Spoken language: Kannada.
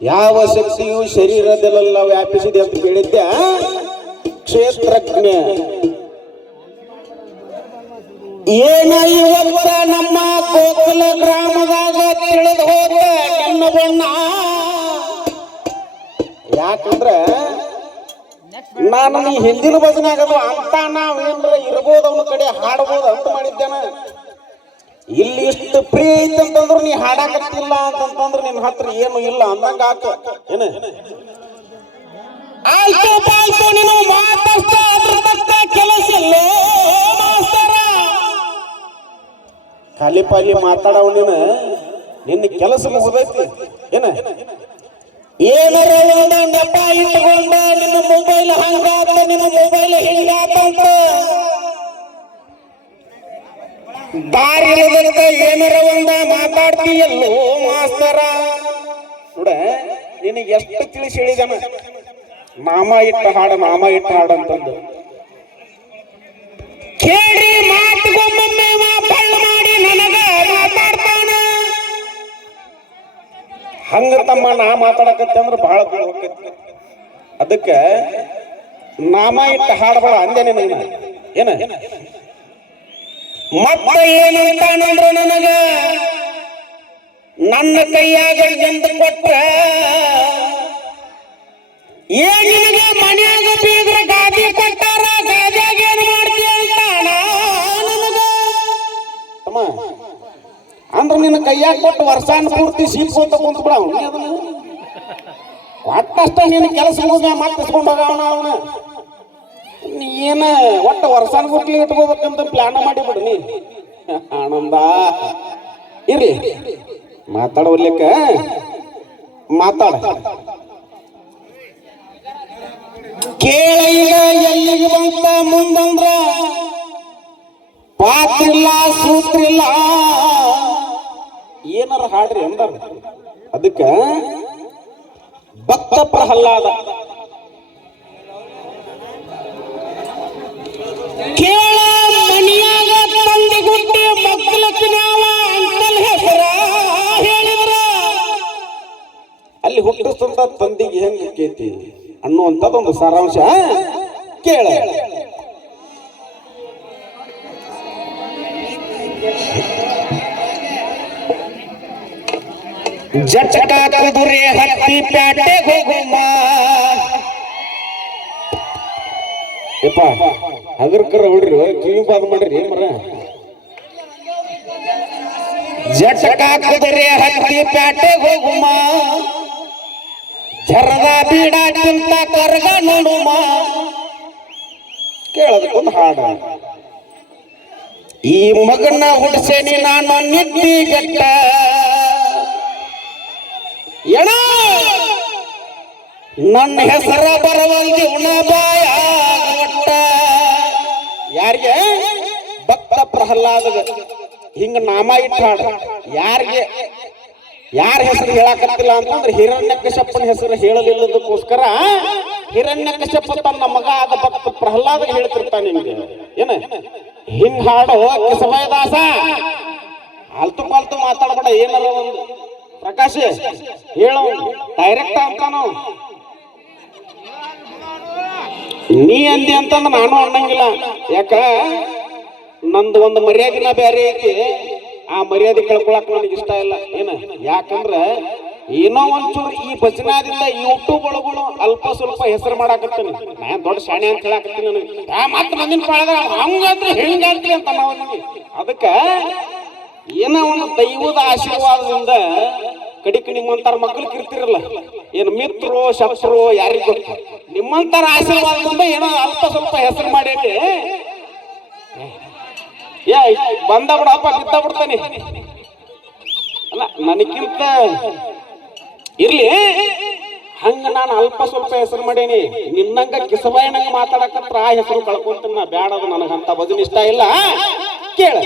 ಯಾವ ಶಕ್ತಿಯು ಶರೀರದಲ್ಲೆಲ್ಲ ವ್ಯಾಪಿಸಿದೆ ಅಂತ ಕೇಳಿದ್ದೆ ಕ್ಷೇತ್ರಜ್ಞ. ಏನ ನಮ್ಮ ಗೋಕುಲ ಗ್ರಾಮದಾಗ ತಿಳಿದು ಹೋದ ಕಣ್ಣ ಬಣ್ಣ? ಯಾಕಂದ್ರ ನಾನು ಹಿಂದಿನ ಭಜನೆ ಆಗದು ಅಂತ ನಾವೇನ್ರ ಇರ್ಬೋದು ಅವನ ಕಡೆ ಹಾಡ್ಬೋದು ಅಂತ ಮಾಡಿದ್ದೇನ. ಇಲ್ಲಿ ಇಷ್ಟು ಫ್ರೀ ಐತಿ ಅಂತಂದ್ರ ನೀ ಹಾಡಾಕತ್ತಿಲ್ಲ ಅಂತಂದ್ರೆ ನಿನ್ನ ಹತ್ರ ಏನು ಇಲ್ಲ ಅಂದಂಗ ಆಕ ಏನ? ಆಯ್ತು, ಪಾಯ್ತು, ನೀನು ಮಾತಷ್ಟ ಅದ್ರ ತಕ್ಕ ಕೆಲಸ ಇಲ್ಲ ಖಾಲಿ ಪಾಲಿ ಮಾತಾಡವ್ ನೀನು. ನಿನ್ನ ಕೆಲಸ ಮುಗಿದೈತಿ ಏನ? ಏನಾರ ಒಂದ ದಾರಿ ಏನರ ಒಂದ ಮಾತಾಡ್ತೀಯಲ್ಲೋ, ಮಾಸ್ತರ? ನೋಡ ನಿನಗೆ ಎಷ್ಟು ತಿಳಿಸಿ ಹೇಳಿದನ? ಮಾಮ ಇಟ್ಟ ಹಾಡ, ಮಾಮ ಇಟ್ಟ ಹಾಡ ಅಂತಂದು. ಕೇಳಿ ಮಾತುಗೊಮ್ಮೊಮ್ಮೆ ಮಾತಾಡ ಮಾಡಿ ನನಗ ಮಾತಾಡ್ತಾನ. ಹಂಗ ತಮ್ಮ ನಾ ಮಾತಾಡಕತ್ತೆ ಅಂದ್ರೆ ಬಹಳ ಅದಕ್ಕೆ ನಾಮ ಇಟ್ಟ ಹಾಡಬೇಡ ಅಂದೆ ನಿನಗ. ಏನ? ಮತ್ತ ಏನಂತಾನಂದ್ರು ನನಗ? ನನ್ನ ಕೈಯಾಗ ಎಂದು ಕೊಟ್ಟ ಏನ್ ನಿನಗ ಮನ್ಯಾಗ ಬೀಗ್ರ ಗಾದಿ ಕೊಟ್ಟಾರ? ಗಾದಿಯಾಗ ಏನು ಮಾಡ್ತೀಯ ತಮ್ಮ, ಅಂದ್ರ ನಿನ್ನ ಕೈಯಾಗ ಕೊಟ್ಟು ವರ್ಷಾನ ಪೂರ್ತಿ ಸೀಲ್ಸೋತ ಕುಂತ ಬಿಡ ಅವನು ಒಟ್ಟಷ್ಟ ನಿನ್ನ ಕೆಲಸ ಮುಗಿದ ಮತ್ತೆ ಹೋಗವನ ಅವನ? ಏನ ಒಟ್ಟ ವರ್ಷಾನ ಗುಟ್ಲಿ ಇಟ್ಕೋಬೇಕಂತ ಪ್ಲಾನ್ ಮಾಡಿಬಿಡು ನೀ. ಆನಂದ. ಇರ್ಲಿ. ಮಾತಾಡೋರ್ಲಿಕ್ಕ ಮಾತಾಡ. ಕೇಳ ಈಗ ಎಲ್ಲಿಗೆ ಬಂತ ಮುಂದಂದ್ರ? ಪಾತ್ರಿಲ್ಲ ಸೂತ್ರಿಲ್ಲ. ಏನಾರ ಹಾಡ್ರಿ ಅಂದಾರ. ಅದಕ್ಕ ಭಕ್ತ ಪ್ರಹ್ಲಾದ. ಅಲ್ಲಿ ಹುಟ್ಟಿಸ್ತಂತ ತಂದಿಗೆ ಹೆಂಗ ಕೇತಿ ಅನ್ನುವಂಥದ್ದೊಂದು ಸಾರಾಂಶ ಕೇಳ. ಜಟಕ ಕುದುರೆ ಹತ್ತಿ ಪ್ಯಾಟೆ ಹೋಗುಮ್ಮ. ಯಪ್ಪ, ಹಗರ್ಕರ ಹೊಡ್ರಿ ಕಿವಿ ಪಾದ ಮಾಡ್ರಿ ಮರ? ಜಟಕ ಕುದುರೆ ಹತ್ತಿ ಪ್ಯಾಟೆ ಹೋಗುಮ್ಮ. ಜರದ ಬೀಡಕ್ಕಿಂತ ಕರ್ಗ ನೋಡುಮ. ಕೇಳೋದಕ್ಕೊಂದು ಹಾಡ. ಈ ಮಗನ ಹುಡ್ಸೇನಿ ನಾನು ನಿದ್ದಿ ಗಟ್ಟ. ಎಣ! ನನ್ನ ಹೆಸರ ಬರವಲ್ದಿ ಉಣಬಾಯ ಯಾರಿಗೆ? ಭಕ್ತ ಪ್ರಹ್ಲಾದ ಹಿಂಗ ನಾಮ ಇಟ್ಟ ಯಾರಿಗೆ? ಯಾರ ಹೆಸರು ಹೇಳಕತ್ತಿಲ್ಲ ಅಂತಂದ್ರೆ ಹಿರಣ್ಯ ಕಶ್ಯಪ್ಪನ ಹೆಸರು ಹೇಳಲಿಲ್ಲದಕ್ಕೋಸ್ಕರ ಹಿರಣ್ಯಕಶಪ್ಪ ತನ್ನ ಮಗ ಆದ ಭಕ್ತ ಪ್ರಹ್ಲಾದ ಹೇಳ್ತಿರ್ತಾನೆ ನಿಮ್ಗೆ. ಏನ? ಹಿಂಗಾಡೋ ಹಾಡು ದಾಸ ಆಲ್ತು ಪಾಲ್ತು ಮಾತಾಡ್ಬೇಡ, ಏನಾರ ಒಂದು. ಪ್ರಕಾಶ್, ಹೇಳು ಡೈರೆಕ್ಟ್ ಅಂತಾನು ನೀ ಅಂದಿ ಅಂತಂದ್ರೆ ನಾನು ಅನ್ನಂಗಿಲ್ಲ. ಯಾಕ? ನಂದು ಒಂದು ಮರ್ಯಾದಿನ ಬೇರೆ ಐತಿ. ಆ ಮರ್ಯಾದೆ ಕಳ್ಕೊಳಕ್ ನನಗೆ ಇಷ್ಟ ಇಲ್ಲ. ಏನ? ಯಾಕಂದ್ರ ಏನೋ ಒಂಚೂರು ಈ ಭಜನಾದಿಂದ ಯೂಟ್ಯೂಬ್ ಒಳಗಳು ಅಲ್ಪ ಸ್ವಲ್ಪ ಹೆಸರು ಮಾಡಾಕತ್ತೀನಿ. ನಾ ದೊಡ್ಡ ಶಾಣೆ ಅಂತ ಹೇಳಾಕತ್ತೀನಿ ನನಗೆ. ಆ ಮತ್ತೆ ಮಂದಿನ ಪಾಳದ ಹಂಗಂದ್ರೆ ಹೆಂಗಂತ್ರಿ ಅಂತ ನಾವು ಅದಕ್ಕ ಏನೋ ಒಂದು ದೈವದ ಆಶೀರ್ವಾದದಿಂದ ಕಡಿಕ ನಿಮ್ಮಂತಾರ ಮಕ್ಕಳು ಕಿರ್ತಿರಲ್ಲ ಏನು ಮಿತ್ರೋ ಶತ್ರು ಯಾರಿಗೂ ನಿಮ್ಮಂತಾರ ಆಶೀರ್ವಾದದಿಂದ ಏನೋ ಅಲ್ಪ ಸ್ವಲ್ಪ ಹೆಸರು ಮಾಡೇಟಿ ಏ ಬಂದ ಬಿಡಪ್ಪ ಬಿದ್ದ ಬಿಡ್ತಾನೆ. ಅಲ್ಲ, ನನಗಿಂತ ಇರ್ಲಿ. ಹಂಗ ನಾನು ಅಲ್ಪ ಸ್ವಲ್ಪ ಹೆಸರು ಮಾಡೇನಿ. ನಿನ್ನಂಗ ಕಿಸಬಾಯಣಂಗ ಮಾತಾಡಕತ್ರ ಆ ಹೆಸರು ಕಳ್ಕೊಂತ ಅದು ನನಗಂತ ಭಜನೆ ಇಷ್ಟ ಇಲ್ಲ. ಕೇಳ.